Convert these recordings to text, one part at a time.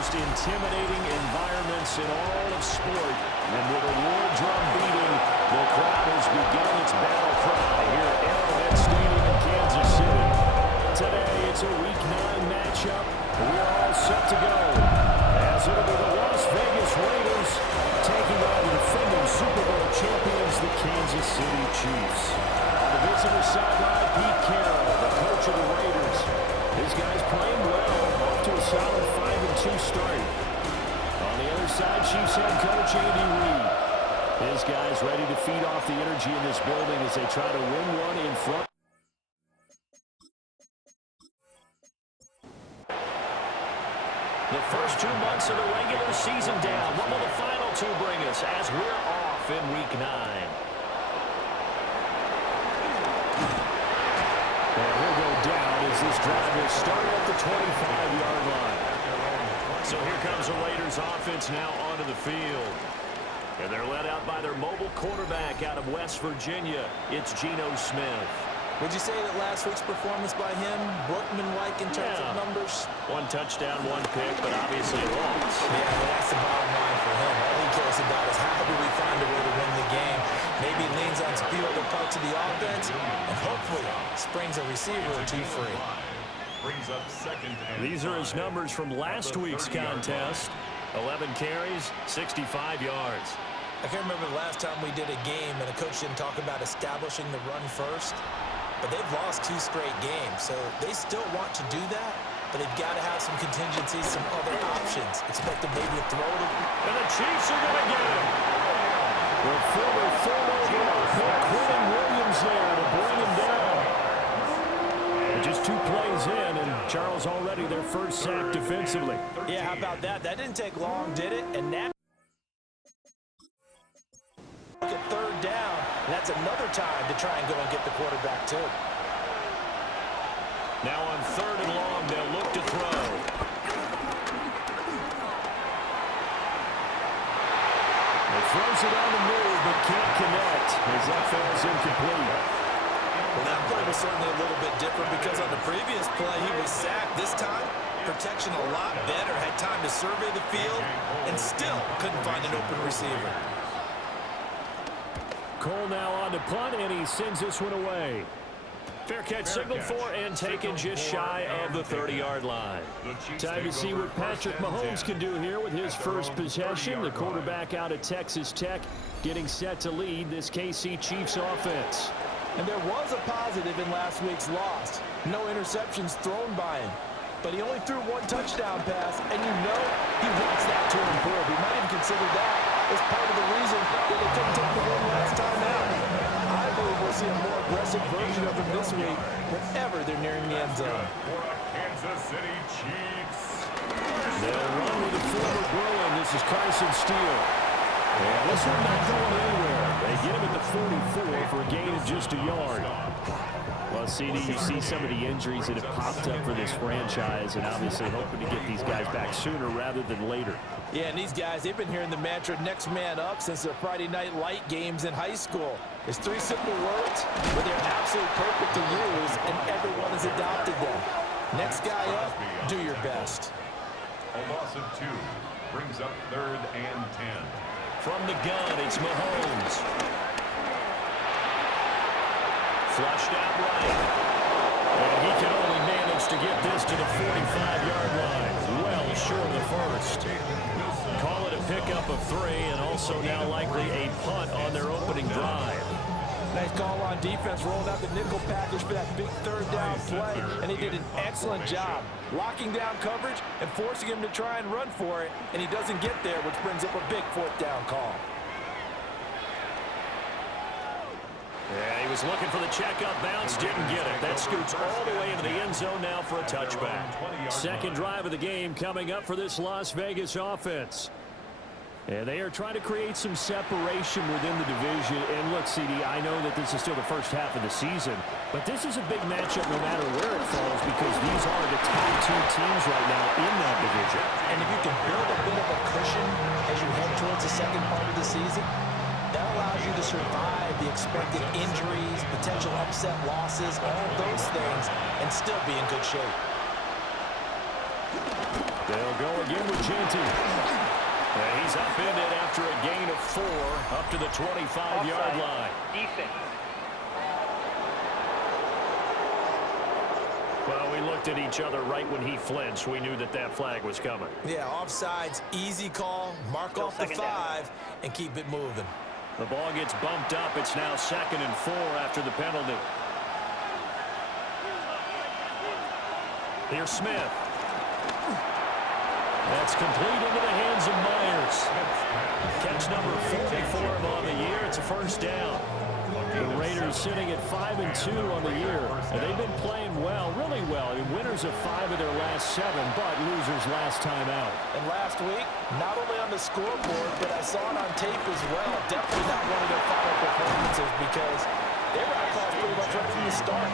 most intimidating environments in all of sport. And with a war drum beating, the crowd has begun its battle cry here at Arrowhead Stadium in Kansas City. Today, it's a Week 9 matchup. We're all set to go, as it'll be the Las Vegas Raiders taking on the defending Super Bowl champions, the Kansas City Chiefs. On the visitor sideline, Pete Carroll, the coach of the Raiders. His guys playing well, off to a solid 5-2 start. On the other side, Chiefs head coach Andy Reid. His guys ready to feed off the energy in this building as they try to win one in front. The first 2 months of the regular season down. What will the final 2 bring us as we're off in Week 9? And he'll go down as this drive will start at the 25-yard line. So here comes the Raiders offense now onto the field. And they're led out by their mobile quarterback out of West Virginia. It's Geno Smith. Would you say that last week's performance by him, Brookman-like in terms of numbers? 1 touchdown, 1 pick, but obviously a loss. Yeah, but that's the bottom line for him. All he cares about is how do we find a way to win the game. Maybe leans on some few other parts of the offense, and hopefully springs a receiver or 2 free. These are his numbers from last week's contest. 11 carries, 65 yards. I can't remember the last time we did a game and a coach didn't talk about establishing the run first. But they've lost 2 straight games, so they still want to do that, but they've got to have some contingencies, some other options. Expect them maybe to throw it. And the Chiefs are going to get him. The former overall pick, Quinn Williams there to bring him down. And just 2 plays in, and Charles already their first sack defensively. Yeah, how about that? That didn't take long, did it? And now at 3rd down, and that's another time to try and go and get the quarterback too. Now on 3rd and long, they'll look to throw. He throws it on the move, but can't connect as that falls incomplete. Well, that play was certainly a little bit different because on the previous play, he was sacked. This time, protection a lot better. Had time to survey the field and still couldn't find an open receiver. Cole now on to punt, and he sends this one away. Fair catch signaled for and taken just shy of the 30-yard line. Time to see what Patrick Mahomes can do here with his first possession. The quarterback out of Texas Tech getting set to lead this KC Chiefs offense. And there was a positive in last week's loss. No interceptions thrown by him. But he only threw 1 touchdown pass, and you know he wants that to improve. He might even consider that as part of the reason that they couldn't take the win last time out. I believe we'll see a more aggressive version of him this week whenever they're nearing the end zone. Kansas City Chiefs. They'll run with the former Bruin. This is Carson Steele. And this one not going anywhere. They get him at the 44 for a gain of just a yard. Well, CD, you see some of the injuries that have popped up for this franchise, and obviously hoping to get these guys back sooner rather than later. Yeah, and these guys, they've been hearing the mantra next man up since their Friday night light games in high school. It's 3 simple words, but they're absolutely perfect to use, and everyone has adopted them. Next guy up, do your best. A loss of 2 brings up 3rd and 10. From the gun, it's Mahomes. Flushed out right. And he can only manage to get this to the 45-yard line. Well short of the first. Call it a pickup of 3, and also now likely a punt on their opening drive. Nice call on defense, rolling out the nickel package for that big 3rd down play, and he did an excellent job locking down coverage and forcing him to try and run for it, and he doesn't get there, which brings up a big 4th down call. Yeah, he was looking for the checkup bounce, didn't get it. That scoots all the way into the end zone now for a touchback. 2nd drive of the game coming up for this Las Vegas offense. And they are trying to create some separation within the division. And look, CD, I know that this is still the first half of the season, but this is a big matchup no matter where it falls because these are the top 2 teams right now in that division. And if you can build a bit of a cushion as you head towards the second part of the season, that allows you to survive the expected injuries, potential upset losses, all those things, and still be in good shape. They'll go again with Genti. And he's up in it after a gain of 4 up to the 25-yard line. Defense. Well, we looked at each other right when he flinched. We knew that that flag was coming. Yeah, offsides, easy call, mark off the 5, and keep it moving. The ball gets bumped up. It's now 2nd and 4 after the penalty. Here's Smith. That's complete into the hands of Myers. Catch number 44 on the year. It's a first down. The Raiders sitting at 5-2 on the year. And they've been playing well, really well. I mean, winners of 5 of their last 7, but losers last time out. And last week, not only on the scoreboard, but I saw it on tape as well. Definitely not one of their final performances because they were outclassed pretty much right from the start.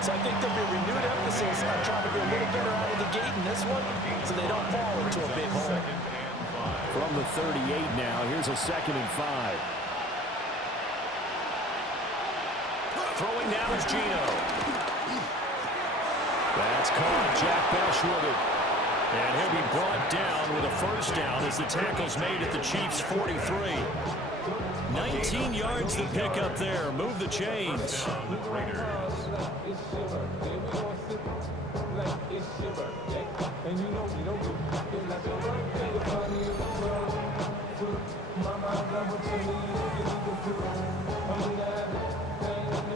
So I think there'll be a renewed emphasis on trying to be a little better out of the gate in this one so they don't fall into a big hole. From the 38 now, here's a 2nd and 5. Throwing now is Geno. That's caught. Jack Bush with it. And he'll be brought down with a first down as the tackle's made at the Chiefs' 43. 19 yards to pick up there. Move the chains.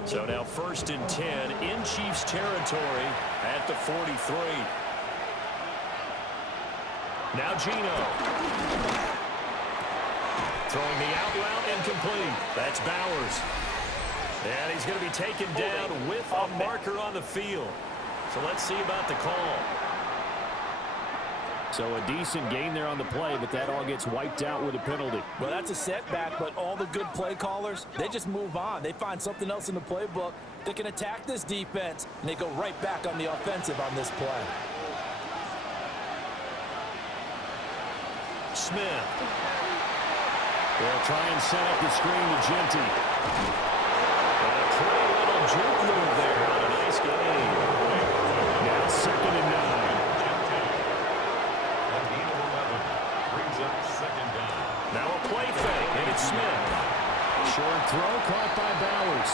So now 1st and 10 in Chiefs territory at the 43. Now Geno. Throwing the out route incomplete. That's Bowers. And he's going to be taken down with a marker on the field. So let's see about the call. So a decent gain there on the play, but that all gets wiped out with a penalty. Well, that's a setback, but all the good play callers, they just move on. They find something else in the playbook. They can attack this defense, and they go right back on the offensive on this play. Smith. They'll try and set up the screen to Genti. And a pretty little juke move there on a nice game. Now 2nd and 9. Now a play fake, and it's Smith. Short throw caught by Bowers.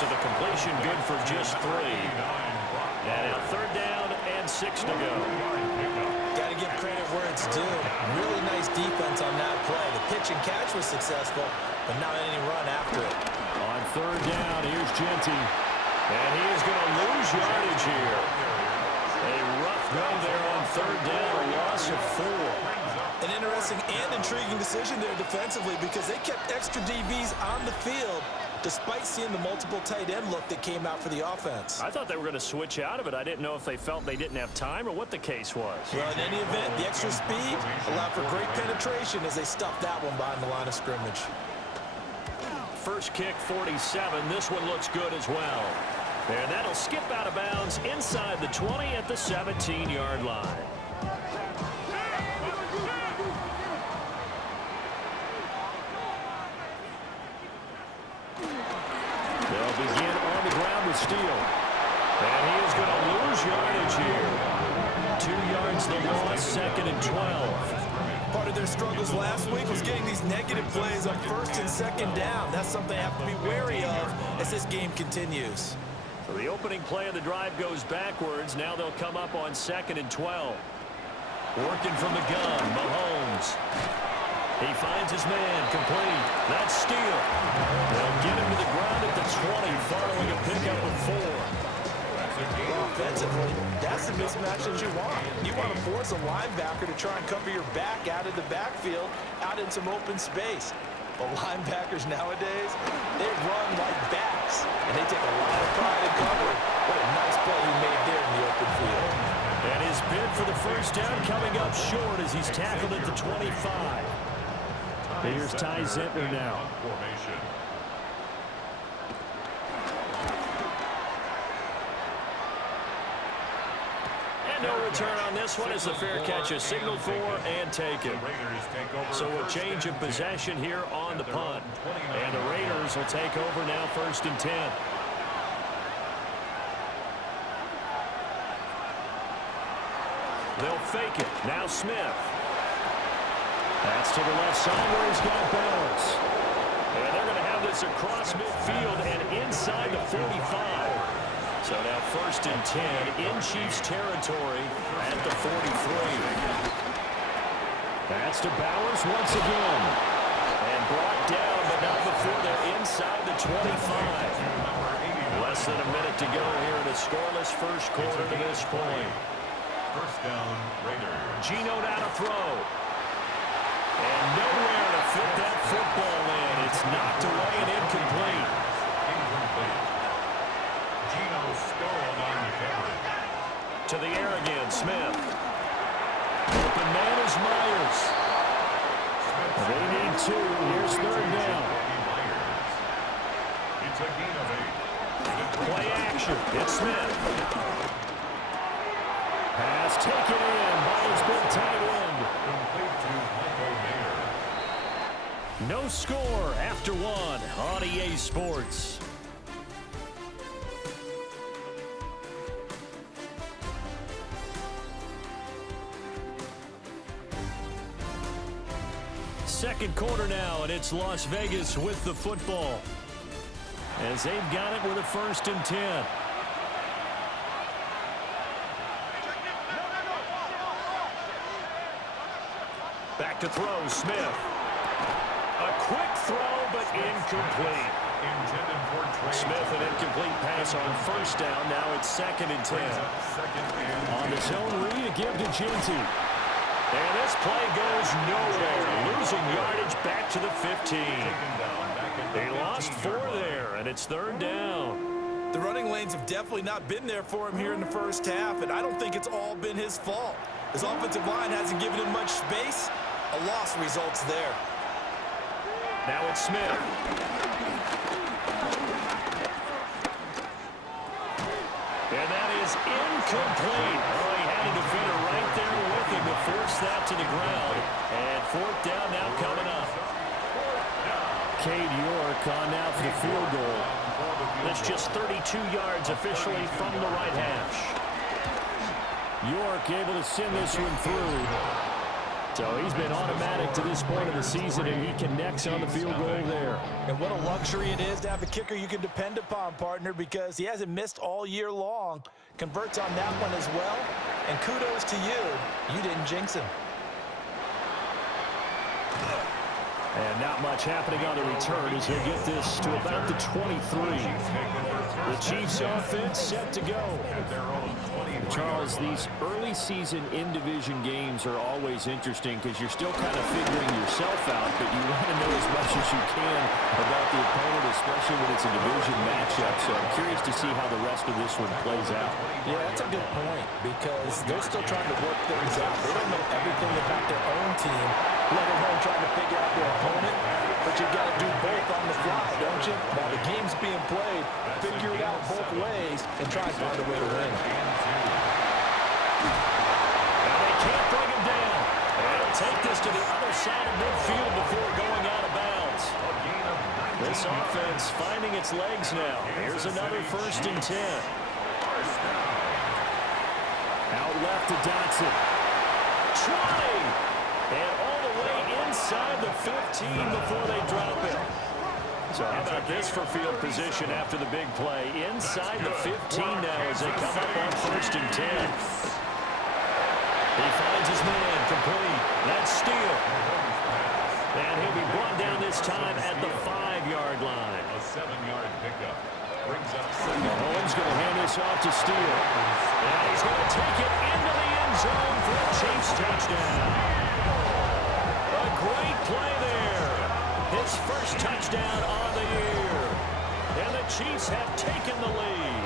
So the completion good for just 3. And now 3rd down and 6 to go. Got to give credit where it's due. Really nice defense on that play. The pitch and catch was successful, but not any run after it. On 3rd down, here's Genti. And he is going to lose yardage here. A rough go there on 3rd down, a loss of 4. An interesting and intriguing decision there defensively because they kept extra DBs on the field despite seeing the multiple tight end look that came out for the offense. I thought they were going to switch out of it. I didn't know if they felt they didn't have time or what the case was. Well, in any event, the extra speed allowed for great penetration as they stuffed that one behind the line of scrimmage. First kick, 47. This one looks good as well. And that'll skip out of bounds inside the 20 at the 17-yard line. They'll begin on the ground with Steele. And he is going to lose yardage here. 2 yards the loss, 2nd and 12. Part of their struggles last week was getting these negative plays on 1st and 2nd down. That's something they have to be wary of as this game continues. So the opening play of the drive goes backwards. Now they'll come up on 2nd and 12. Working from the gun, Mahomes. He finds his man, complete. That's Steele. They'll get him to the ground at the 20 following a pickup of 4. Offensively, that's the mismatch that you want. You want to force a linebacker to try and cover your back out of the backfield, out in some open space. But linebackers nowadays, they run like backs, and they take a lot of pride in covering. What a nice play he made there in the open field. And his bid for the first down coming up short as he's tackled at the 25. Here's Ty Zentner now. And no return on this one as the fair catch is signaled for and taken. So a change of possession here on the punt. And the Raiders will take over now 1st and 10. They'll fake it. Now Smith. That's to the left side where he's got balance. And they're going to have this across midfield and inside the 45. So now 1st and 10 in Chiefs territory at the 43. That's to Bowers once again. And brought down, but not before they're inside the 25. Less than a minute to go here in a scoreless first quarter to this point. First down, Raiders. Gino now to throw. And nowhere to fit that football in. It's knocked away and incomplete. Incomplete. Gino stolen on the coverage. To the air again, Smith. Open man is Myers. They need 2. Here's 3rd down. It's a gain of 8. Play action. It's Smith. Pass taken in by his big tight end. Complete to Michael Mayer. No score after 1 on EA Sports. Second quarter now, and it's Las Vegas with the football. As they've got it with a 1st and 10. Back to throw, Smith. A quick throw, but incomplete. Intended for trade. Smith, an incomplete pass on 1st down. Now it's 2nd and 10. On the zone read, a give to Ginty. And this play goes nowhere. Losing yardage back to the 15. They lost 4 there, and it's 3rd down. The running lanes have definitely not been there for him here in the first half, and I don't think it's all been his fault. His offensive line hasn't given him much space. A loss results there. Now it's Smith. And that is incomplete. Oh, he had a defender right there with him to force that to the ground. And 4th down now coming up. Cade York on now for the field goal. That's just 32 yards officially from the right hash. York able to send this one through. So he's been automatic to this point of the season, and he connects on the field goal there. And what a luxury it is to have a kicker you can depend upon, partner, because he hasn't missed all year long. Converts on that one as well. And kudos to you. You didn't jinx him. And not much happening on the return as he'll get this to about the 23. The Chiefs offense set to go. Charles, these early season in-division games are always interesting because you're still kind of figuring yourself out, but you want to know as much as you can about the opponent, especially when it's a division matchup. So I'm curious to see how the rest of this one plays out. Yeah, that's a good point because they're still trying to work things out. They don't know everything about their own team, let alone trying to figure out their opponent. But you got to do both on the fly, don't you? While the game's being played, figure it out both ways and try and find a way to win. Now they can't bring him down. They'll take this to the other side of midfield before going out of bounds. This offense finding its legs now. Here's another 1st and 10. Out left to Dotson. 20! And all the way inside the 15 before they drop it. So how about this for field position after the big play? Inside the 15 now as they come up on 1st and 10. He finds his man complete. That's Steele. And he'll be brought down this time at the 5-yard line. A 7-yard pickup. Brings up Mahomes going to hand this off to Steele. And he's going to take it into the end zone for a Chiefs touchdown. A great play there. His first touchdown on the year. And the Chiefs have taken the lead.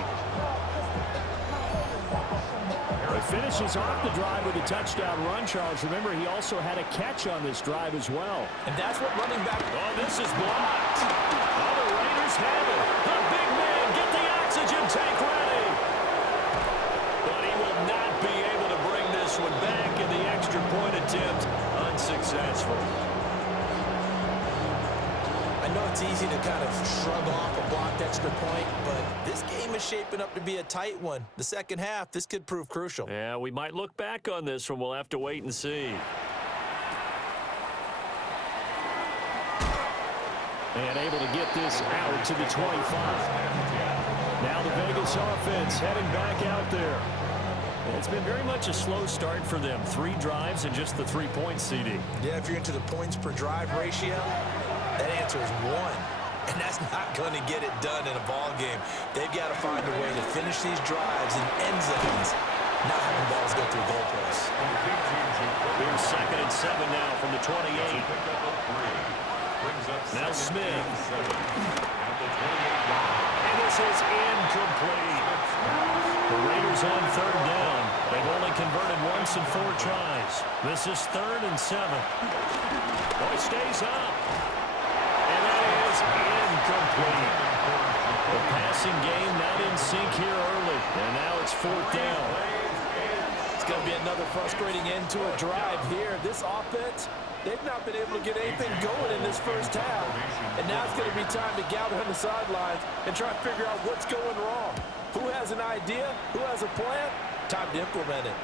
He finishes off the drive with a touchdown run, Charles. Remember, he also had a catch on this drive as well. And that's what running back... Oh, this is blocked. Oh, the Raiders have it. The big man, get the oxygen tank ready. But he will not be able to bring this one back, and the extra point attempt unsuccessful. I know it's easy to kind of shrug off a blocked extra point, but this game is shaping up to be a tight one. The second half, this could prove crucial. Yeah, we might look back on this one. We'll have to wait and see. And able to get this out to the 25. Now the Vegas offense heading back out there. It's been very much a slow start for them. 3 drives and just the 3-point CD. Yeah, if you're into the points per drive ratio, that answer is 1. And that's not going to get it done in a ball game. They've got to find a way to finish these drives in end zones, not having balls go through goalposts. Here's 2nd and 7 now from the 28. Now Smith. And this is incomplete. The Raiders on 3rd down. They've only converted once in 4 tries. This is 3rd and 7. Boy, stays up. And that is incomplete. The passing game not in sync here early. And now it's 4th down. It's going to be another frustrating end to a drive here. This offense, they've not been able to get anything going in this first half. And now it's going to be time to gather on the sidelines and try to figure out what's going wrong. Who has an idea? Who has a plan? Time to implement it.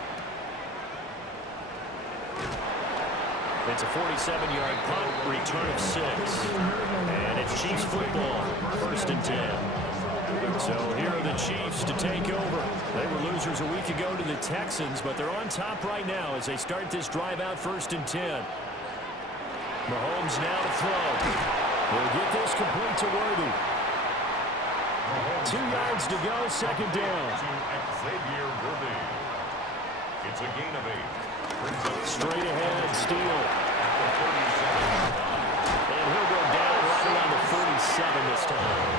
It's a 47-yard punt, return of 6. And it's Chiefs football, 1st and 10. So here are the Chiefs to take over. They were losers a week ago to the Texans, but they're on top right now as they start this drive out 1st and 10. Mahomes now to throw. He'll get this complete to Worthy. 2 yards to go, 2nd down. It's a gain of 8. Straight ahead, Steele. And he'll go down right around the 47 this time.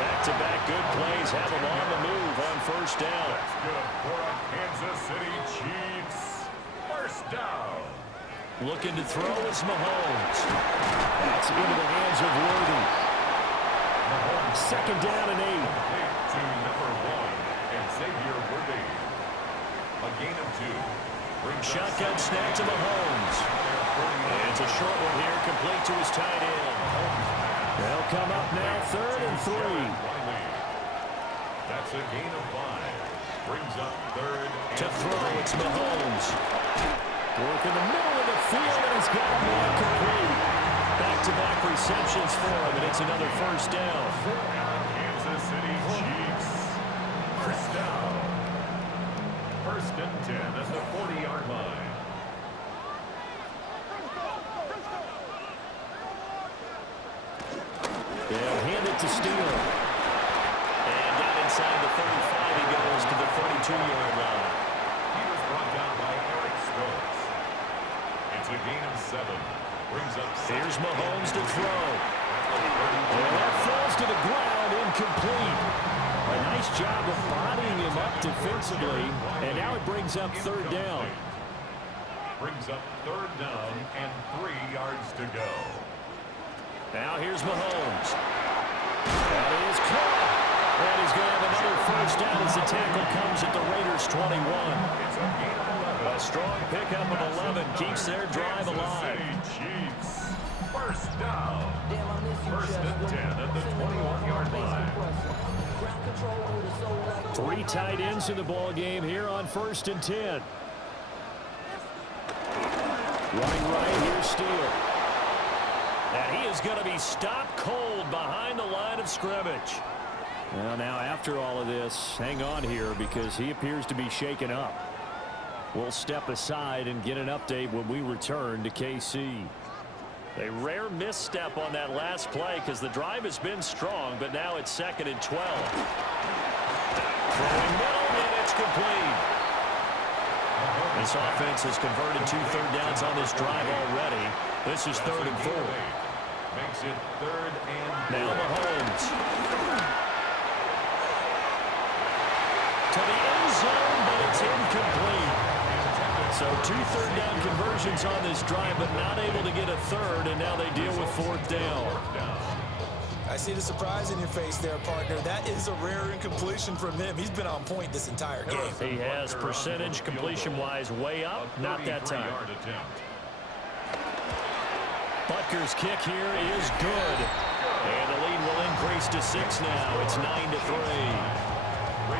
Back-to-back good plays have him on the move on 1st down. That's good for a Kansas City Chiefs. 1st down. Looking to throw is Mahomes. That's into the hands of Worthy. 2nd down and 8. To number 1, and Xavier Worthy. A gain of 2. Shotgun snap to Mahomes. And it's a short one here, complete to his tight end. They'll come up now 3rd and 3. That's a gain of 5. Brings up 3rd and To throw, it's Mahomes. Work in the middle of the field, and he's got one complete. Back-to-back receptions for him, and it's another 1st down. Kansas City Chiefs. 1st down. 1st and 10 at the 40-yard line. They'll hand it to Steele. And down inside the 35, he goes to the 42-yard line. He was brought down by Eric Stokes. It's a gain of 7. Brings up 6. Here's Mahomes to throw. And that falls to the ground, incomplete. A nice job of bodying him up defensively, and now it brings up 3rd down. Brings up 3rd down and 3 yards to go. Now here's Mahomes. That is caught. And he's going to have another 1st down as the tackle comes at the Raiders' 21. It's a gain of 11. A strong pickup of 11 keeps their drive alive. Chiefs. 1st down. 1st and 10 at the 21-yard line. 3 tight ends in the ball game here on 1st and 10. Running right, here's Steele. And he is going to be stopped cold behind the line of scrimmage. Well, now after all of this, hang on here because he appears to be shaken up. We'll step aside and get an update when we return to KC. A rare misstep on that last play because the drive has been strong, but now it's 2nd and 12. Throwing middle, and it's complete. This offense has converted 2 third downs on this drive already. This is 3rd and 4. Makes it 3rd and 4. Now Mahomes. To the end zone, but it's incomplete. So 2 third down conversions on this drive, but not able to get a 3rd, and now they deal with 4th down. I see the surprise in your face there, partner. That is a rare incompletion from him. He's been on point this entire game. He has percentage completion-wise way up, not that time. Butker's kick here is good. And the lead will increase to 6 now. It's 9-3.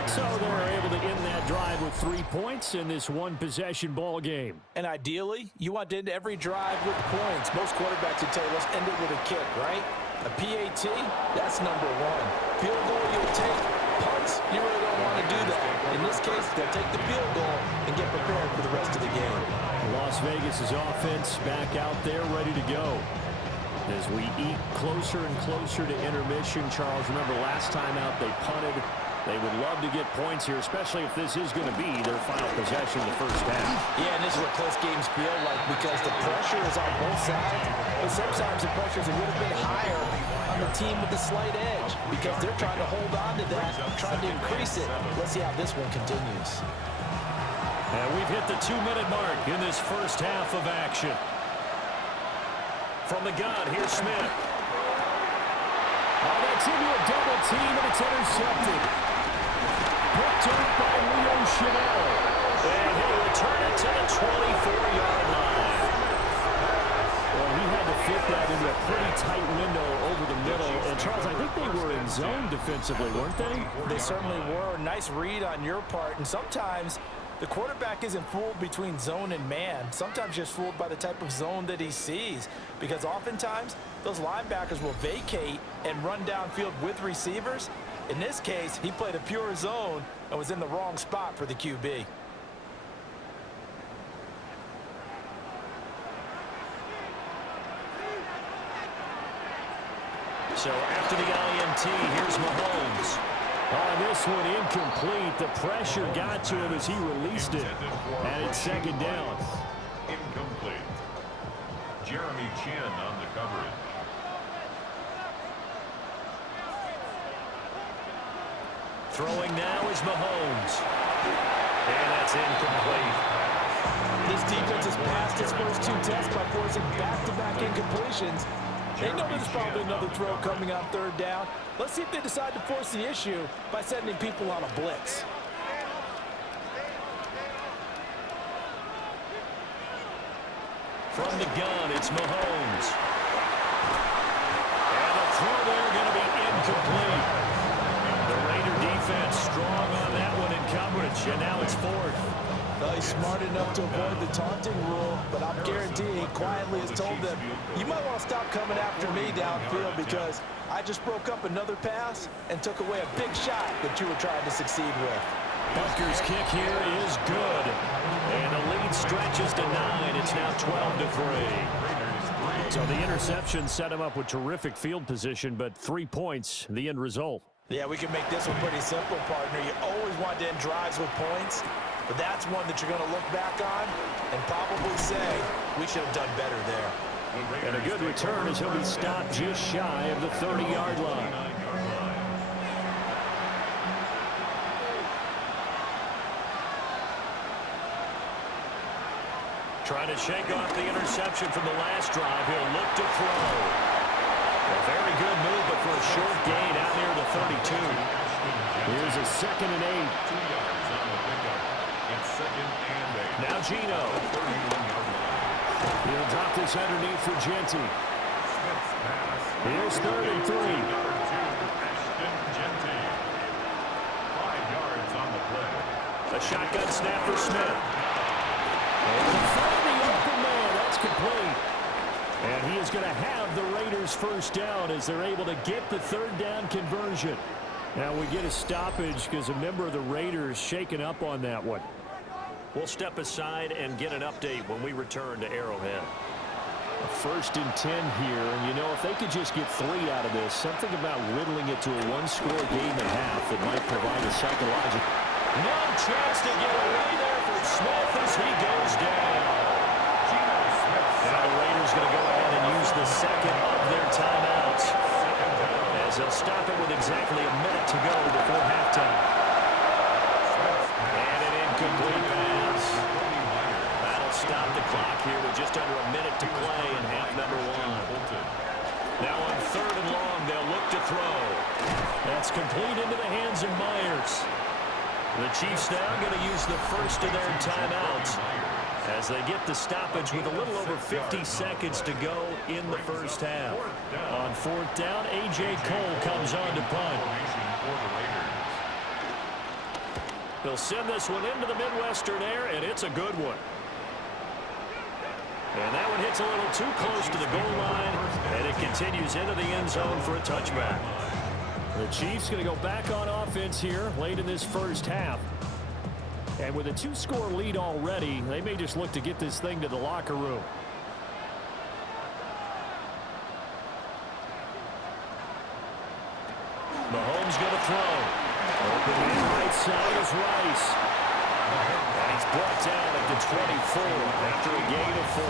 So they're able to end that drive with 3 points in this one-possession ball game. And ideally, you want to end every drive with points. Most quarterbacks would tell you, let's end it with a kick, right? A PAT, that's number one. Field goal, you'll take. Punts, you really don't want to do that. In this case, they'll take the field goal and get prepared for the rest of the game. Las Vegas' offense back out there ready to go. As we eat closer and closer to intermission, Charles, remember last time out they punted. They would love to get points here, especially if this is going to be their final possession in the first half. Yeah, and this is what close games feel like because the pressure is on both sides. But sometimes the pressure is a little bit higher on the team with the slight edge because they're trying to hold on to that, trying to increase it. Let's see how this one continues. And we've hit the 2-minute mark in this first half of action. From the gun, here's Smith. Oh, that's into a double team, and it's intercepted. Picked up by Leo Chanel. And he'll return it to the 24-yard line. Well, he had to fit that into a pretty tight window over the middle. And, Charles, I think they were in zone defensively, weren't they? They certainly were. Nice read on your part. And sometimes the quarterback isn't fooled between zone and man. Sometimes just fooled by the type of zone that he sees. Because oftentimes, those linebackers will vacate and run downfield with receivers. In this case, he played a pure zone and was in the wrong spot for the QB. So after the INT, here's Mahomes. On this one, incomplete. The pressure got to him as he released it. And it's second down. Incomplete. Jeremy Chin on the coverage. Throwing now is Mahomes. And that's incomplete. This defense has passed its first 2 tests by forcing back-to-back incompletions. They know there's probably another throw coming on third down. Let's see if they decide to force the issue by sending people on a blitz. From the gun, it's Mahomes. And the throw there going to be incomplete. The Raider defense strong on that one in coverage, and now it's 4th. He's smart enough to avoid the taunting rule, but I'm guaranteeing he quietly has told them, you might want to stop coming after me downfield because I just broke up another pass and took away a big shot that you were trying to succeed with. Butker's kick here is good. And the lead stretches to 9. It's now 12-3. So the interception set him up with terrific field position, but 3 points, the end result. Yeah, we can make this one pretty simple, partner. You always want to end drives with points, but that's one that you're going to look back on and probably say, we should have done better there. And a good return as he'll be stopped just shy of the 30-yard line. Trying to shake off the interception from the last drive. He'll look to throw. A very good move, but for a short gain out near the 32. Here's a 2nd and 8. 2 yards on the pickup. It's 2nd and 8. Now Gino. He'll drop this underneath for Genty. Smith's pass. Here's 3rd and 3. Number 2, Ashton Genty. 5 yards on the play. A shotgun snap for Smith. And to find the open man, that's complete. And he is going to have the Raiders first down as they're able to get the 3rd down conversion. Now we get a stoppage because a member of the Raiders shaken up on that one. We'll step aside and get an update when we return to Arrowhead. A 1st and 10 here, and you know, if they could just get 3 out of this, something about whittling it to a 1-score game and a half that might provide a psychological. No chance to get away there for Smith as he goes down. Now the Raiders going to go ahead and use the 2nd of their timeouts as they'll stop it with exactly a minute to go before halftime. And an incomplete pass. That'll stop the clock here with just under a minute to play in half number 1. Now on 3rd and long, they'll look to throw. That's complete into the hands of Myers. The Chiefs now going to use the first of their timeouts as they get the stoppage with a little over 50 seconds to go in the first half. On fourth down, A.J. Cole comes on to punt. He'll send this one into the Midwestern air, and it's a good one. And that one hits a little too close to the goal line, and it continues into the end zone for a touchback. The Chiefs going to go back on offense here late in this first half. And with a 2-score lead already, they may just look to get this thing to the locker room. Mahomes going to throw. Open man right side is Rice. And he's brought down at the 24 after a gain of 4.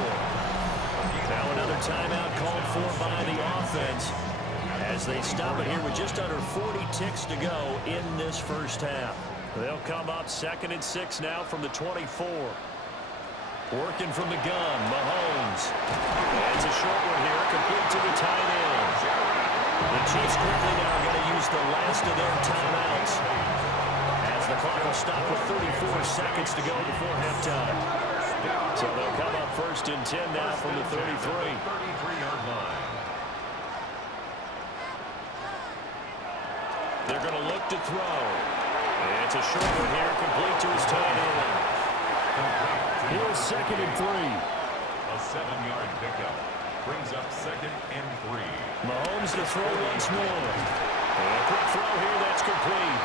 Now another timeout called for by the offense as they stop it here with just under 40 ticks to go in this first half. They'll come up 2nd and 6 now from the 24. Working from the gun, Mahomes. It's a short one here, complete to the tight end. The Chiefs quickly now going to use the last of their timeouts as the clock will stop with 34 seconds to go before halftime. So they'll come up 1st and 10 now from the 33. 33-yard line. They're going to look to throw. It's a short one here, complete to his tight end. Here's 2nd and 3. A 7-yard pickup brings up 2nd and 3. Mahomes to throw once more. And a quick throw here, that's complete.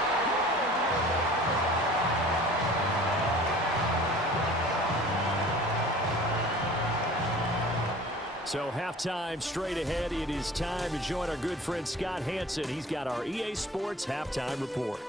So halftime straight ahead. It is time to join our good friend Scott Hanson. He's got our EA Sports halftime report.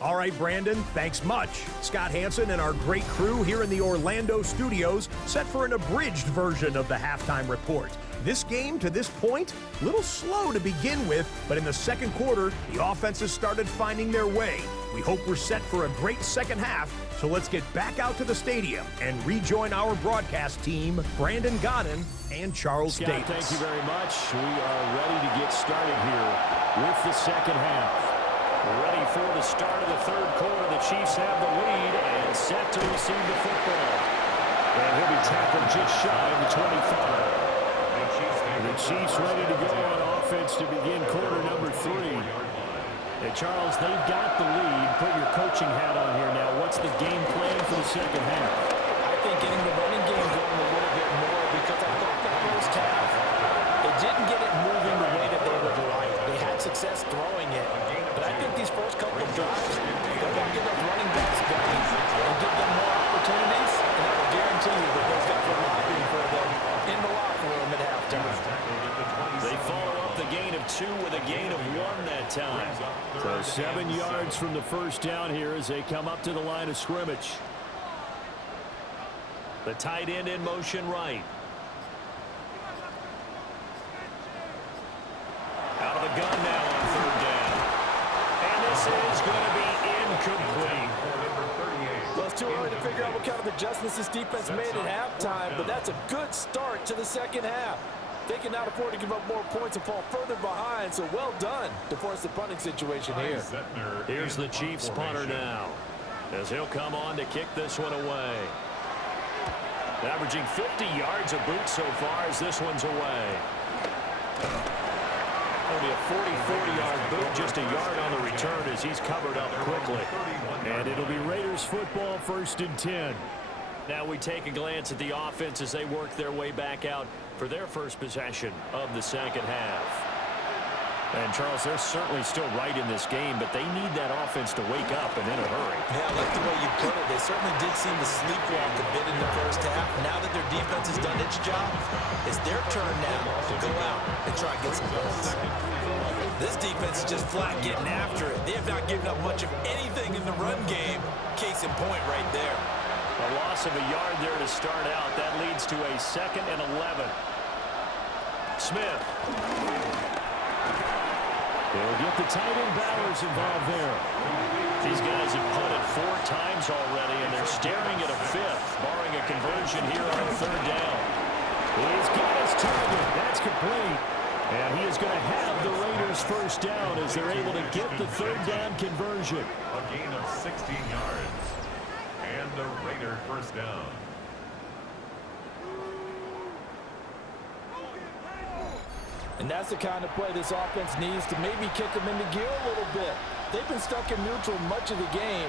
All right, Brandon, thanks much. Scott Hanson and our great crew here in the Orlando studios set for an abridged version of the halftime report. This game, to this point, a little slow to begin with, but in the second quarter, the offenses started finding their way. We hope we're set for a great second half, so let's get back out to the stadium and rejoin our broadcast team, Brandon Godden and Charles Scott, Davis. thank you very much. We are ready to get started here with the second half. Ready for the start of the third quarter. The Chiefs have the lead and set to receive the football. And he'll be tackled just shy of the 25. The Chiefs ready to go on offense to begin quarter number 3. And Charles, they've got the lead. Put your coaching hat on here now. What's the game plan for the second half? I think getting the running game going a little bit more, because I thought the first half, they didn't get it moving the way that they would like. They had success throwing it. But I think these first couple of drives, they're going to get those running backs going and give them more opportunities, and I will guarantee you that those guys are looking for them in the locker room at halftime. They follow up the gain of 2 with a gain of 1 that time. So 7 yards from the first down here as they come up to the line of scrimmage. The tight end in motion right. Out of the gun now on 3rd down. And this is going to be incomplete. Well, it's too early to figure out what kind of adjustments this defense made at halftime, but that's a good start to the second half. They cannot afford to give up more points and fall further behind, so well done to force the punting situation here. Here's the Chiefs punter now, as he'll come on to kick this one away. Averaging 50 yards a boot so far as this one's away. Only a 40-yard boot, just a yard on the return as he's covered up quickly. And it'll be Raiders football, 1st and 10. Now we take a glance at the offense as they work their way back out for their first possession of the second half. And, Charles, they're certainly still right in this game, but they need that offense to wake up and in a hurry. Yeah, I like the way you put it. They certainly did seem to sleepwalk a bit in the first half. Now that their defense has done its job, it's their turn now to go out and try and get some points. This defense is just flat getting after it. They have not given up much of anything in the run game. Case in point right there. A loss of a yard there to start out. That leads to a 2nd and 11. Smith. They'll get the tight end Bowers involved there. These guys have punted 4 times already, and they're staring at a 5th, barring a conversion here on 3rd down. He's got his target. That's complete. And he is going to have the Raiders first down as they're able to get the 3rd down conversion. A gain of 16 yards. And a Raider first down. And that's the kind of play this offense needs to maybe kick them into gear a little bit. They've been stuck in neutral much of the game.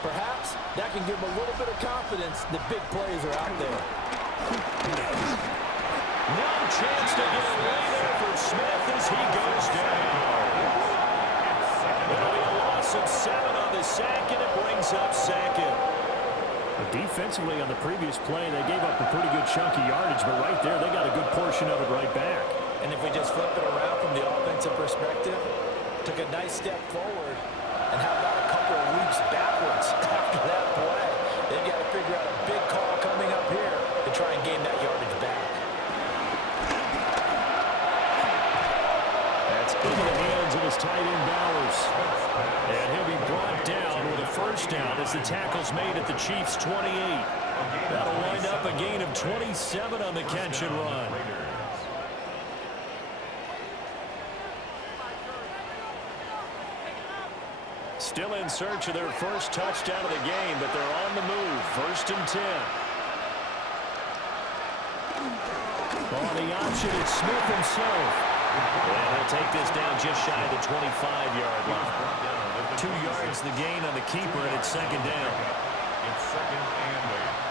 Perhaps that can give them a little bit of confidence that big plays are out there. No chance to get away there for Smith as he goes down. It'll be a loss of 7 on the sack, and it brings up second. Defensively on the previous play, they gave up a pretty good chunk of yardage, but right there, they got a good portion of it right back. And if we just flip it around from the offensive perspective, took a nice step forward, and how about a couple of leaps backwards after that play? They've got to figure out a big call coming up here to try and gain that yardage back. That's into the hands of his tight end, Bowers. And he'll be brought down with a first down as the tackle's made at the Chiefs' 28. That'll wind up a gain of 27 on the catch and run. Still in search of their first touchdown of the game, but they're on the move. 1st and 10. On the option, it's Smith himself. And he'll take this down just shy of the 25-yard line. 2 yards the gain on the keeper, and it's 2nd down. It's 2nd and 8.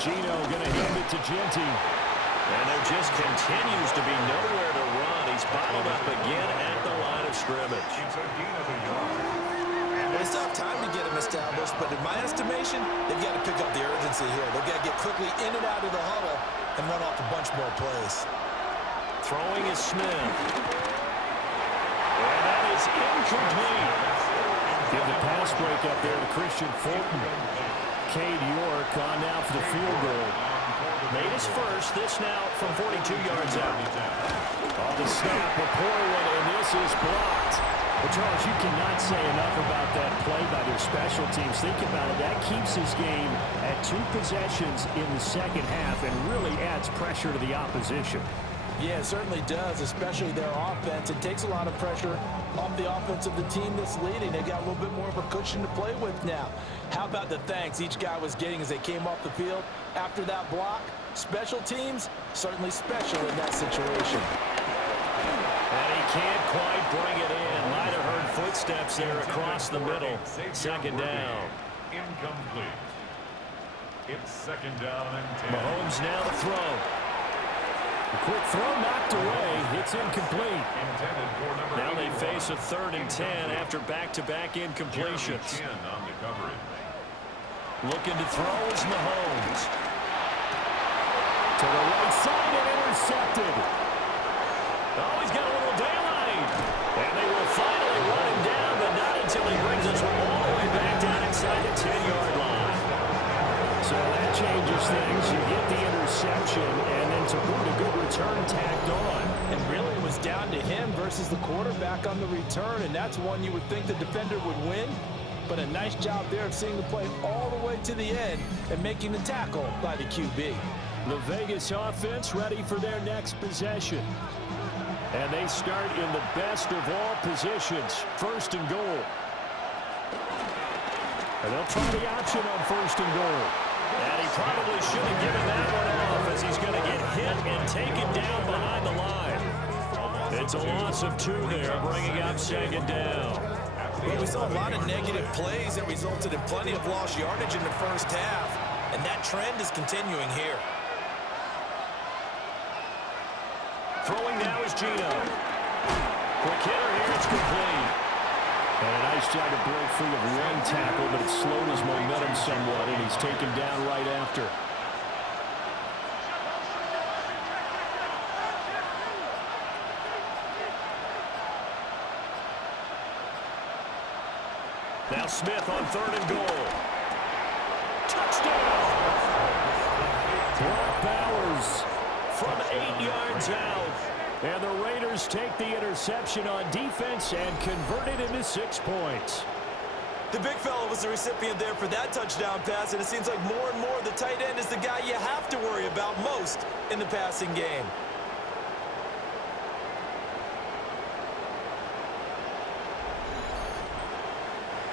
Gino going to hand it to Genty. And there just continues to be nowhere to run. He's bottled up again at the line of scrimmage. It's tough time to get him established, but in my estimation, they've got to pick up the urgency here. They've got to get quickly in and out of the huddle and run off a bunch more plays. Throwing is Smith. And that is incomplete. Give the pass break up there to Christian Fulton. Cade York on now for the field goal. Made his first. This now from 42 yards out. On the snap, a poor one, and this is blocked. Well, Charles, you cannot say enough about that play by their special teams. Think about it. That keeps this game at 2 possessions in the second half and really adds pressure to the opposition. Yeah, it certainly does, especially their offense. It takes a lot of pressure off the offense of the team that's leading. They got a little bit more of a cushion to play with now. How about the thanks each guy was getting as they came off the field after that block? Special teams, certainly special in that situation. And he can't quite bring it in. Might have heard footsteps there across the middle. 2nd down. Incomplete. It's 2nd down and 10. Mahomes now to throw. A quick throw knocked away. It's incomplete. Now they face a 3rd and 10 after back-to-back incompletions. Looking to throw is Mahomes. To the right side and intercepted. Oh, he's got a little daylight. And they will finally run him down, but not until he brings us all the way back down inside the 10-yard line. So that changes things. You get the interception, and then to boot a good return tacked on. And really it was down to him versus the quarterback on the return, and that's one you would think the defender would win. But a nice job there of seeing the play all the way to the end and making the tackle by the QB. The Vegas offense ready for their next possession. And they start in the best of all positions, 1st and goal. And they'll try the option on 1st and goal. And he probably should have given that one off as he's going to get hit and taken down behind the line. It's a loss of 2 there, bringing up 2nd down. Well, we saw a lot of negative plays that resulted in plenty of lost yardage in the first half, and that trend is continuing here. Throwing now is Gino. Quick hitter here, it's complete. And a nice job to break free of one tackle, but it slowed his momentum somewhat, and he's taken down right after. Now Smith on 3rd and goal. Touchdown! Brock Bowers from 8 yards out. And the Raiders take the interception on defense and convert it into 6 points. The big fella was the recipient there for that touchdown pass, and it seems like more and more the tight end is the guy you have to worry about most in the passing game.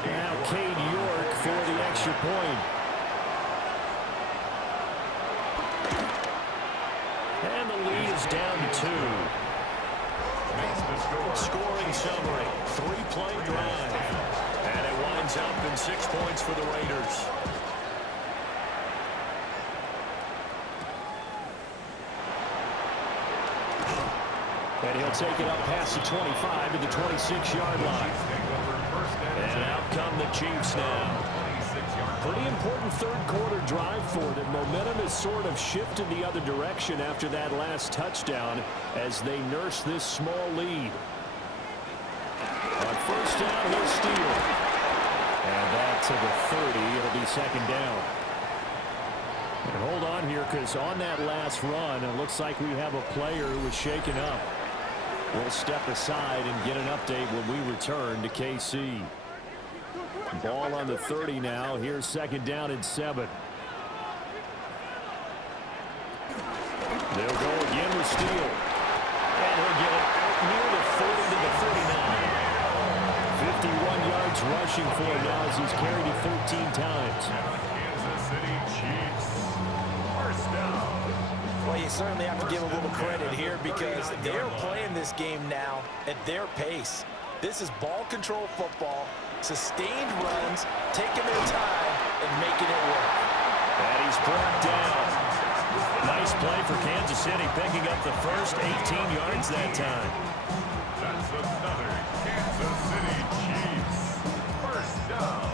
Now Cade York for the extra point. And the lead is down to 2. Scoring summary, 3-play drive. And it winds up in 6 points for the Raiders. And he'll take it up past the 25 to the 26-yard line. And out come the Chiefs now. Pretty important third-quarter drive for them. Momentum has sort of shifted the other direction after that last touchdown as they nurse this small lead. On first down, he'll steal. And that to the 30. It'll be second down. And hold on here, because on that last run, it looks like we have a player who was shaken up. We'll step aside and get an update when we return to KC. Ball on the 30 now. Here's second down and 7. They'll go again with Steele. And he'll get it out near the 40 to the 39. 51 yards rushing for him now as he's carried it 13 times. Kansas City Chiefs. First down. Well, you certainly have to give a little credit here because they're playing this game now at their pace. This is ball control football, sustained runs, taking their time, and making it work. And he's brought down. Nice play for Kansas City, picking up the first 18 yards that time. That's another Kansas City Chiefs. First down.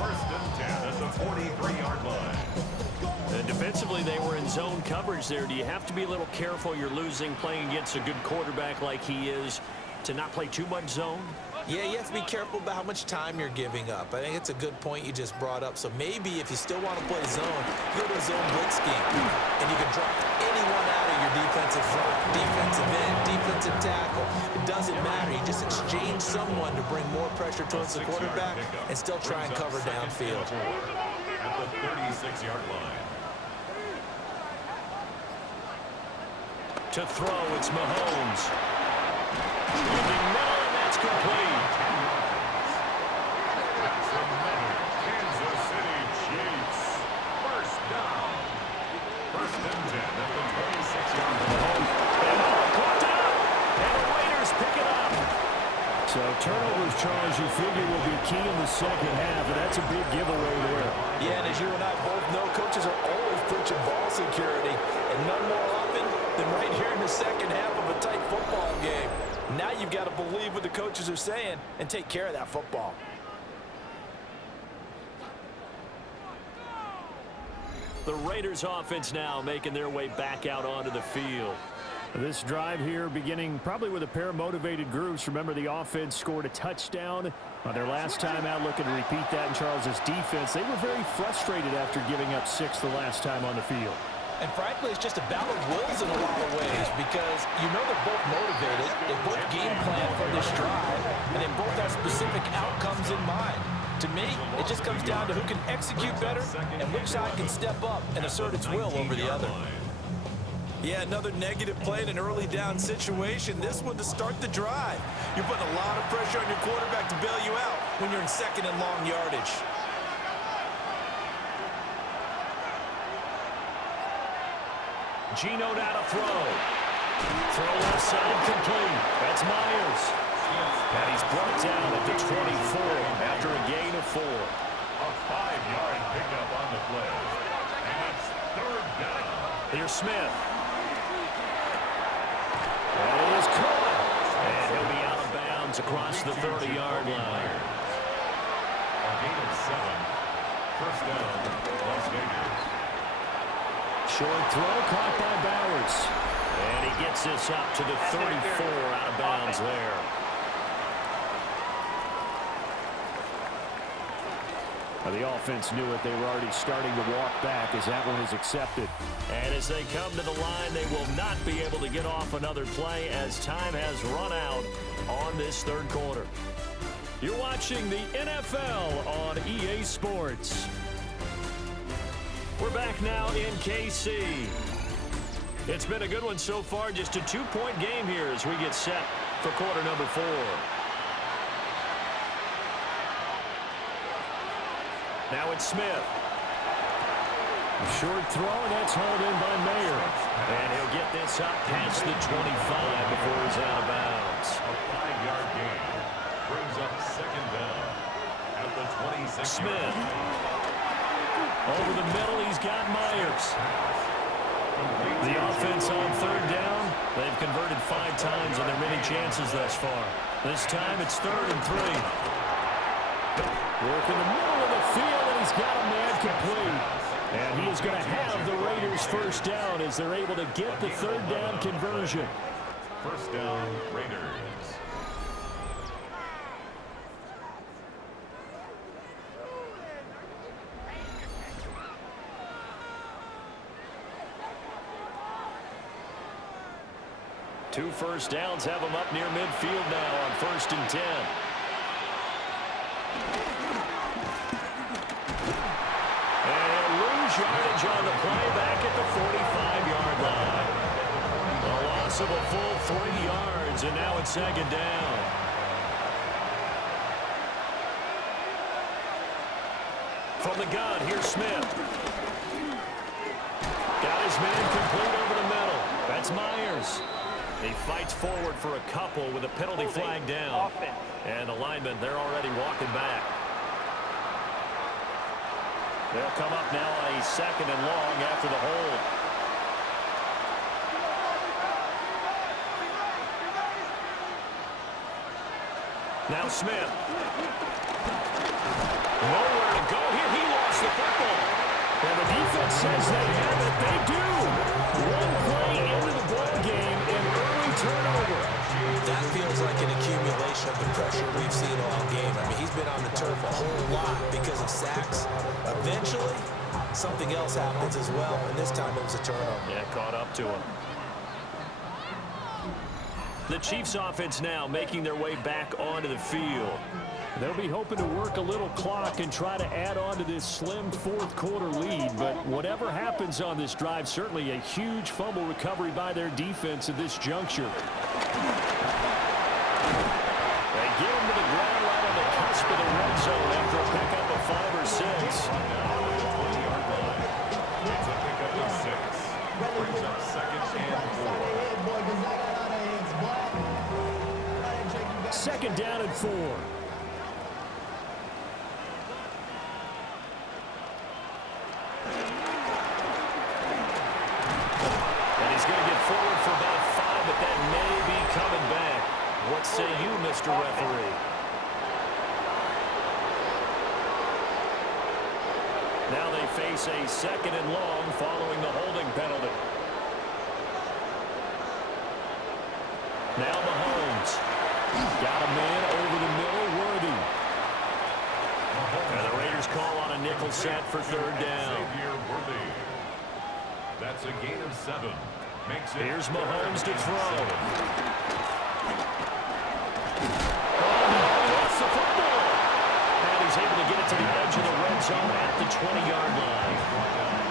First and 10 at the 43-yard line. And defensively, they were in zone coverage there. Do you have to be a little careful? You're losing, playing against a good quarterback like he is, to not play too much zone? Yeah, you have to be careful about how much time you're giving up. I think it's a good point you just brought up. So maybe if you still want to play zone, go to a zone blitz scheme. And you can drop anyone out of your defensive front, defensive end, defensive tackle. It doesn't matter. You just exchange someone to bring more pressure towards the quarterback and still try and cover downfield. At the 36-yard line. To throw, it's Mahomes. Looking middle, and that's complete. That's another Kansas City Chiefs. First down. First and 10 at the 26-yard line. And caught it up. And the Raiders pick it up. So turnovers, Charles, you figure will be key in the second half, and that's a big giveaway there. Yeah, and as you and I both know, coaches are always preaching ball security, and none more often than right here in the second half of a tight football game. Now you've got to believe what the coaches are saying and take care of that football. The Raiders offense now making their way back out onto the field. This drive here beginning probably with a pair of motivated groups. Remember, the offense scored a touchdown on their last time out, looking to repeat that in Charles's defense. They were very frustrated after giving up 6 the last time on the field. And frankly, it's just a battle of wills in a lot of ways because you know they're both motivated, they both game plan for this drive, and they both have specific outcomes in mind. To me, it just comes down to who can execute better and which side can step up and assert its will over the other. Yeah, another negative play in an early down situation. This one to start the drive. You're putting a lot of pressure on your quarterback to bail you out when you're in second and long yardage. Geno now to throw. Throw left side complete. That's Myers. And he's brought down at the 24 after a gain of 4. A 5-yard pickup on the play. And it's third down. Here's Smith. And it is caught. And he'll be out of bounds across the 30-yard line. A gain of 7. First down, Las Vegas. Short throw caught by Bowers. And he gets this up to the 34 out of bounds there. Well, the offense knew it. They were already starting to walk back as that one is accepted. And as they come to the line, they will not be able to get off another play as time has run out on this third quarter. You're watching the NFL on EA Sports. We're back now in KC. It's been a good one so far. Just a 2-point game here as we get set for quarter number 4. Now it's Smith. Short throw, and that's hauled in by Mayer. And he'll get this up past the 25 before he's out of bounds. A 5-yard gain brings up second down at the 26. Smith. Over the middle, he's got Myers. The offense on third down, they've converted 5 times on their many chances thus far. This time it's 3rd and 3. Work in the middle of the field, and he's got a man complete. And he is going to have the Raiders first down as they're able to get the 3rd down conversion. First down, Raiders. Two first downs have them up near midfield now on 1st and 10. Yardage on the play back at the 45-yard line. A loss of a full 3 yards, and now it's 2nd down. From the gun, here's Smith. Got his man complete over the middle. That's Myers. He fights forward for a couple with a penalty flag down. And the linemen, they're already walking back. They'll come up now on a 2nd and long after the hold. Now Smith. Nowhere to go here. He lost the football. And the defense says they have it. They do. One play into the ball game and early turnover. That feels like an accumulation of the pressure we've seen all game. I mean, he's been on the turf a whole lot because of sacks. Eventually, something else happens as well, and this time it was a turnover. Yeah, caught up to him. The Chiefs offense now making their way back onto the field. They'll be hoping to work a little clock and try to add on to this slim 4th quarter lead. But whatever happens on this drive, certainly a huge fumble recovery by their defense at this juncture. They get him to the ground right on the cusp of the red zone after a pickup of 5 or 6. It's a pickup of 6. Brings up 2nd and 4. 2nd down and 4. And he's going to get forward for about 5, but that may be coming back. What say you, Mr. Referee? Now they face a 2nd and long following the holding penalty. Now Mahomes. Got a man over the middle, Worthy. And the Raiders call on a nickel set for 3rd down. That's a gain of 7. Makes it. Here's Mahomes to throw. The football. And he's able to get it to the edge of the red zone at the 20-yard line.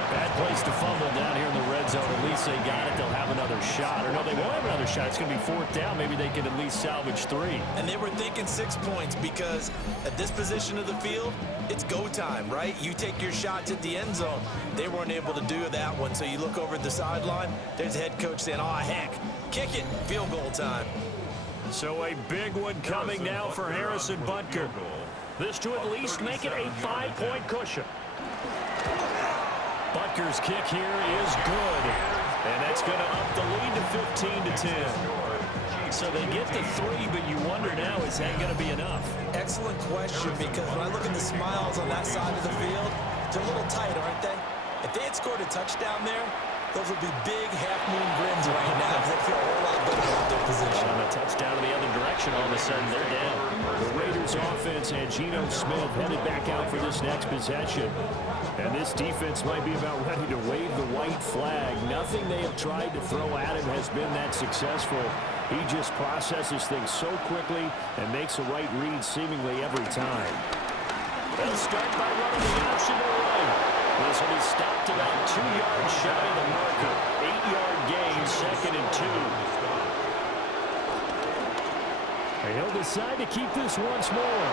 Bad place to fumble down here in the red zone. At least they got it. They'll have another shot. Or no, they won't have another shot. It's going to be 4th down. Maybe they can at least salvage 3. And they were thinking 6 points because at this position of the field, it's go time, right? You take your shots at the end zone. They weren't able to do that one. So you look over at the sideline. There's the head coach saying, "Oh, heck, kick it. Field goal time." So a big one coming now for Harrison Butker. This to at least make it a 5-point cushion. Butker's kick here is good. And that's going to up the lead to 15-10. So they get to 3, but you wonder now, is that going to be enough? Excellent question, because when I look at the smiles on that side of the field, they're a little tight, aren't they? If they had scored a touchdown there, those would be big half-moon grins right now because they feel a whole lot better about their position. On a touchdown in the other direction, all of a sudden they're down. The Raiders offense and Geno Smith headed back out for this next possession. And this defense might be about ready to wave the white flag. Nothing they have tried to throw at him has been that successful. He just processes things so quickly and makes a right read seemingly every time. They'll start by running the option to right. This will be stopped about 2 yards shy of the marker. 8-yard gain, 2nd and 2. And he'll decide to keep this once more.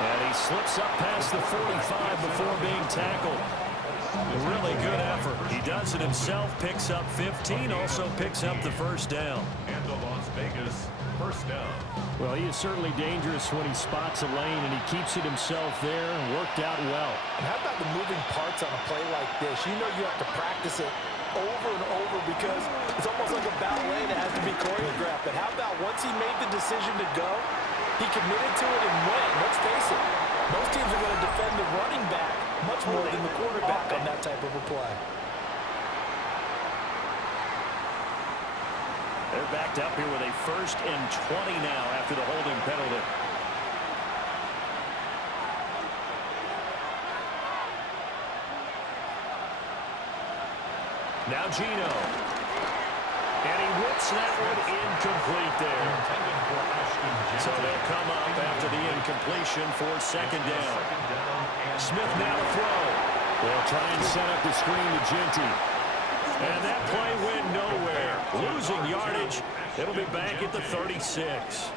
And he slips up past the 45 before being tackled. Really good effort. He does it himself, picks up 15, also picks up the first down. And the Las Vegas first down. Well, he is certainly dangerous when he spots a lane, and he keeps it himself there and worked out well. And how about the moving parts on a play like this? You know you have to practice it over and over because it's almost like a ballet that has to be choreographed. But how about once he made the decision to go, he committed to it and went. Let's face it, most teams are going to defend the running back much more than the quarterback on that type of a play. They're backed up here with a 1st and 20 now after the holding penalty. Now Gino. And he whips that one incomplete there. So they'll come up after the incompletion for 2nd down. Smith now to throw. They'll try and set up the screen to Ginty. And that play went nowhere. Losing yardage. It'll be back at the 36.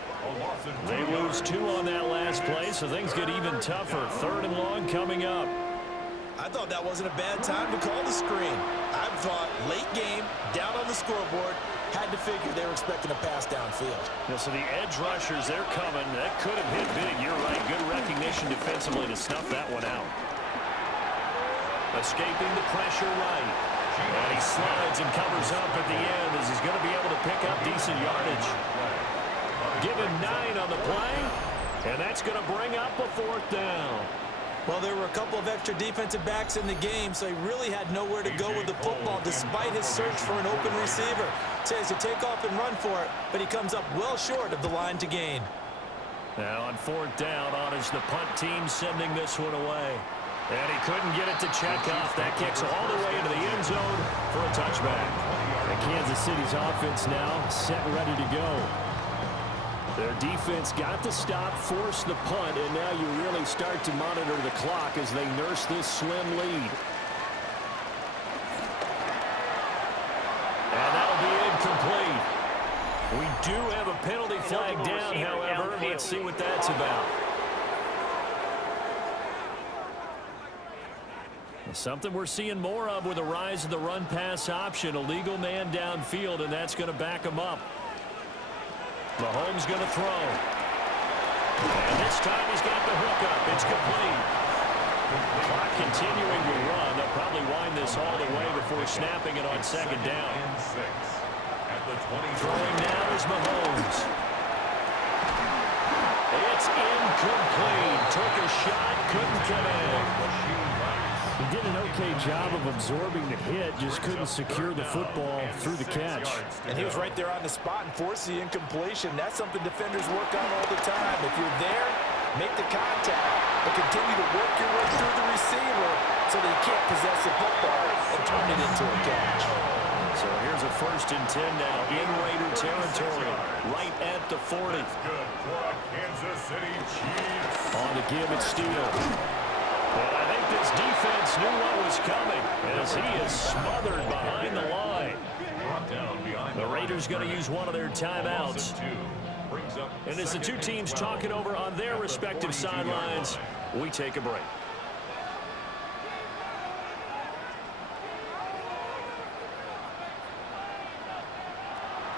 They lose 2 on that last play, so things get even tougher. 3rd and long coming up. I thought that wasn't a bad time to call the screen. I thought late game, down on the scoreboard, had to figure they were expecting a pass downfield. Yeah, so the edge rushers, they're coming. That could have hit big. You're right. Good recognition defensively to snuff that one out. Escaping the pressure right. And he slides and covers up at the end as he's going to be able to pick up decent yardage. Give him 9 on the play, and that's going to bring up a 4th down. Well, there were a couple of extra defensive backs in the game, so he really had nowhere to go with the football despite his search for an open receiver. So he has to take off and run for it, but he comes up well short of the line to gain. Now on 4th down, on is the punt team sending this one away. And he couldn't get it to check off. That kicks all the way into the end zone for a touchback. And Kansas City's offense now set ready to go. Their defense got the stop, forced the punt, and now you really start to monitor the clock as they nurse this slim lead. And that'll be incomplete. We do have a penalty flag down, however. Let's see what that's about. Something we're seeing more of with the rise of the run-pass option. A legal man downfield, and that's going to back him up. Mahomes going to throw. And this time he's got the hook up. It's complete. Clock continuing to run. They'll probably wind this all the way before snapping it on 2nd down. Throwing now is Mahomes. It's incomplete. Took a shot, couldn't come in. He did an okay job of absorbing the hit, just couldn't secure the football through the catch. And he was right there on the spot and forced the incompletion. That's something defenders work on all the time. If you're there, make the contact, but continue to work your way through the receiver so that he can't possess the football and turn it into a catch. So here's a 1st and 10 now in Raider territory, right at the 40. Good for a Kansas City Chiefs. On the give and steal. Well, I think this defense knew what was coming as he is smothered behind the line. The Raiders going to use one of their timeouts. And as the 2 teams talk it over on their respective sidelines, we take a break.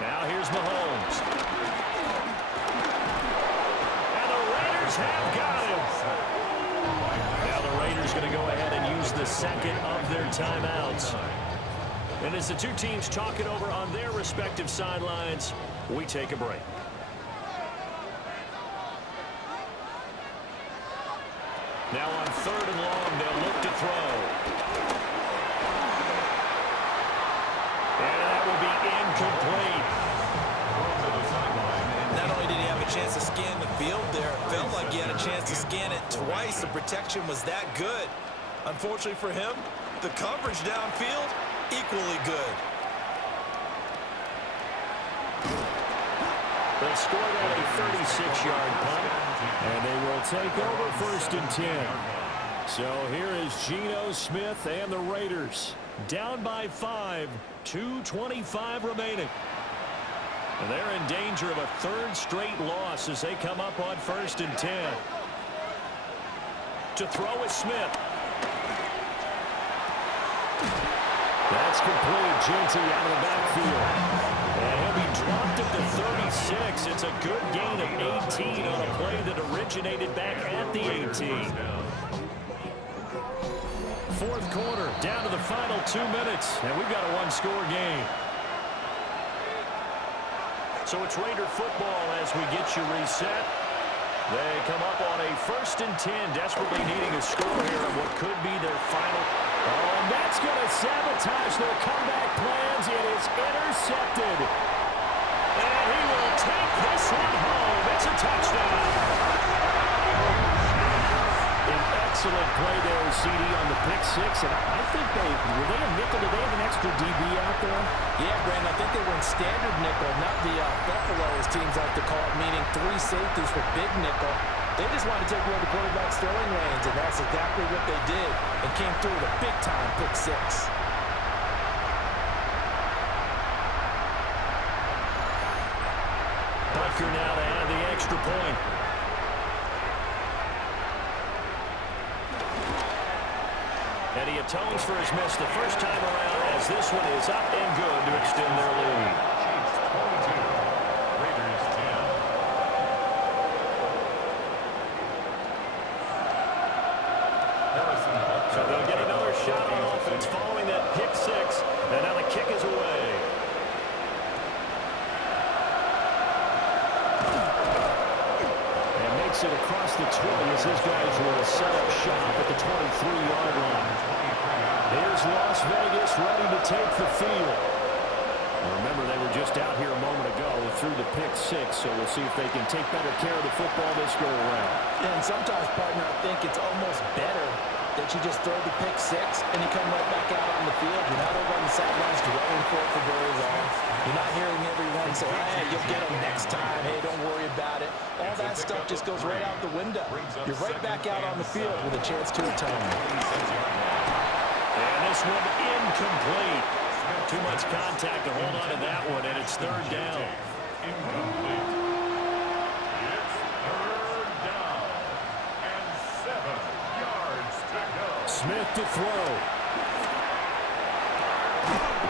Now here's Mahomes. And the Raiders have got him. Now the Raiders going to go ahead and use the 2nd of their timeouts. And as the 2 teams talk it over on their respective sidelines, we take a break. Now on 3rd and long, they'll look to throw. And that will be incomplete. Not only did he have a chance to scan the field there, it felt like he had a chance to scan it twice. The protection was that good. Unfortunately for him, the coverage downfield, equally good. They'll score on a 36-yard punt, and they will take over 1st and 10. So here is Geno Smith and the Raiders down by 5, 2:25 remaining. And they're in danger of a 3rd straight loss as they come up on 1st and 10. To throw is Smith. That's complete. Genty out of the backfield. And he'll be dropped at the 36. It's a good gain of 18 on a play that originated back at the 18. Fourth quarter, down to the final 2 minutes, and we've got a one-score game. So it's Raider football as we get you reset. They come up on a 1st and 10, desperately needing a score here on what could be their final. Oh, and that's going to sabotage their comeback plans. It is intercepted. And he will take this one home. It's a touchdown. An excellent play there, CD, on the pick six. And I think were they a nickel? Did they have an extra DB out there? Yeah, Brandon, I think they were in standard nickel, not the Buffalo, as teams like to call it, meaning 3 safeties for big nickel. They just wanted to take away the quarterback's throwing lanes, and that's exactly what they did, and came through with a big-time pick six. Butker now to add the extra point. And he atones for his miss the first time around as this one is up and good to extend their lead. Chiefs 22, Raiders 10. So they'll get another shot on offense following that pick six. And now the kick is away. And makes it across the 20 as his guys will set up shop at the 23-yard line. Here's Las Vegas ready to take the field. Remember, they were just out here a moment ago through the pick six, so we'll see if they can take better care of the football this go-around. Yeah, and sometimes, partner, I think it's almost better that you just throw the pick six and you come right back out on the field. You're not over on the sidelines dwelling for it for very long. You're not hearing everyone say, hey, you'll get them next time. Hey, don't worry about it. All that stuff just goes right out the window. You're right back out on the field with a chance to atone. And this one incomplete. Too much contact to hold on to that one, and it's third down. Incomplete. It's third down and 7 yards to go. Smith to throw.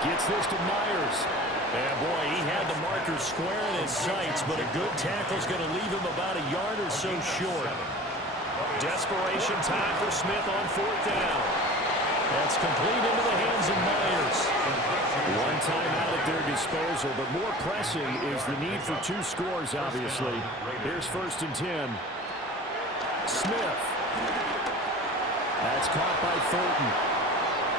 Gets this to Myers. And boy, he had the marker square in his sights, but a good tackle's going to leave him about a yard or so short. Desperation time for Smith on fourth down. That's complete into the hands of Myers. One timeout at their disposal, but more pressing is the need for 2 scores, obviously. Here's 1st and 10. Smith. That's caught by Thornton.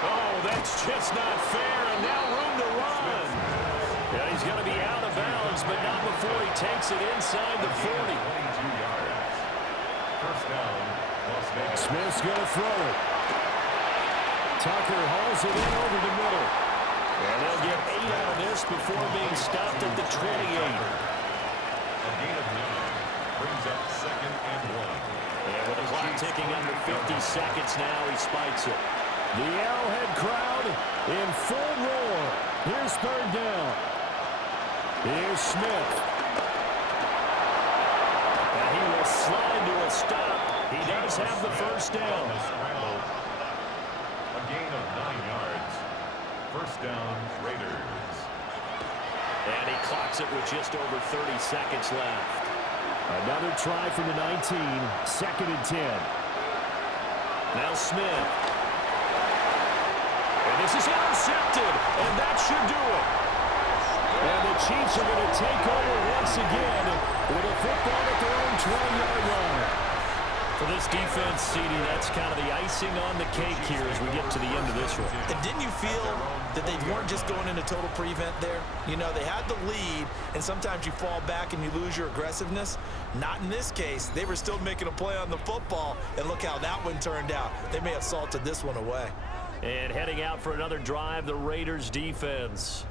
Oh, that's just not fair, and now room to run. Yeah, he's going to be out of bounds, but not before he takes it inside the 40. 22 yards. First down, Las Vegas. Smith's going to throw it. Tucker hauls it in over the middle. And they'll get 8 out of this before being stopped at the 28. A gain of 9 brings up 2nd and 1. And with the clock ticking under 50 seconds now, he spikes it. The Arrowhead crowd in full roar. Here's third down. Here's Smith. And he will slide to a stop. He does have the first down. A gain of 9 yards. First down, Raiders. And he clocks it with just over 30 seconds left. Another try from the 19. 2nd and 10. Now Smith. And this is intercepted. And that should do it. And the Chiefs are going to take over once again with a football at their own 20-yard line. For this defense, CD, that's kind of the icing on the cake here as we get to the end of this one. And didn't you feel that they weren't just going into total prevent there? You know, they had the lead, and sometimes you fall back and you lose your aggressiveness. Not in this case. They were still making a play on the football, and look how that one turned out. They may have salted this one away. And heading out for another drive, the Raiders defense.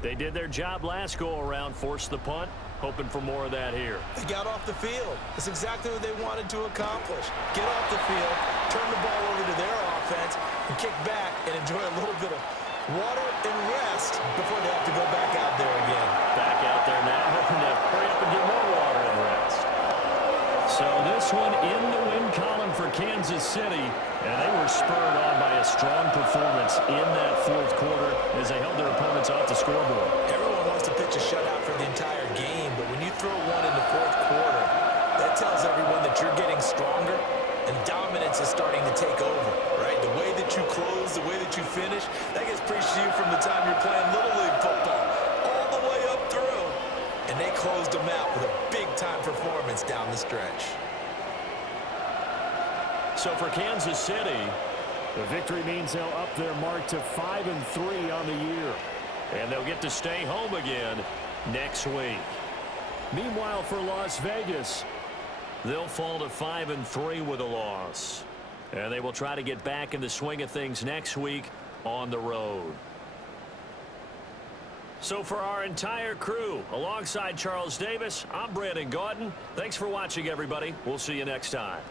They did their job last go-around, forced the punt. Hoping for more of that here. They got off the field. That's exactly what they wanted to accomplish. Get off the field, turn the ball over to their offense, and kick back and enjoy a little bit of water and rest before they have to go back out there again. Back out there now, hoping to hurry up and get more water and rest. So this one in the win column for Kansas City, and they were spurred on by a strong performance in that fourth quarter as they held their opponents off the scoreboard. Everyone wants to pitch a shutout for the entire game, but when you throw one in the fourth quarter, that tells everyone that you're getting stronger and dominance is starting to take over, right? The way that you close, the way that you finish, that gets preached to you from the time you're playing Little League football all the way up through. And they closed them out with a big-time performance down the stretch. So for Kansas City, the victory means they'll up their mark to 5-3 on the year. And they'll get to stay home again next week. Meanwhile, for Las Vegas, they'll fall to 5-3 with a loss. And they will try to get back in the swing of things next week on the road. So for our entire crew, alongside Charles Davis, I'm Brandon Gaudin. Thanks for watching, everybody. We'll see you next time.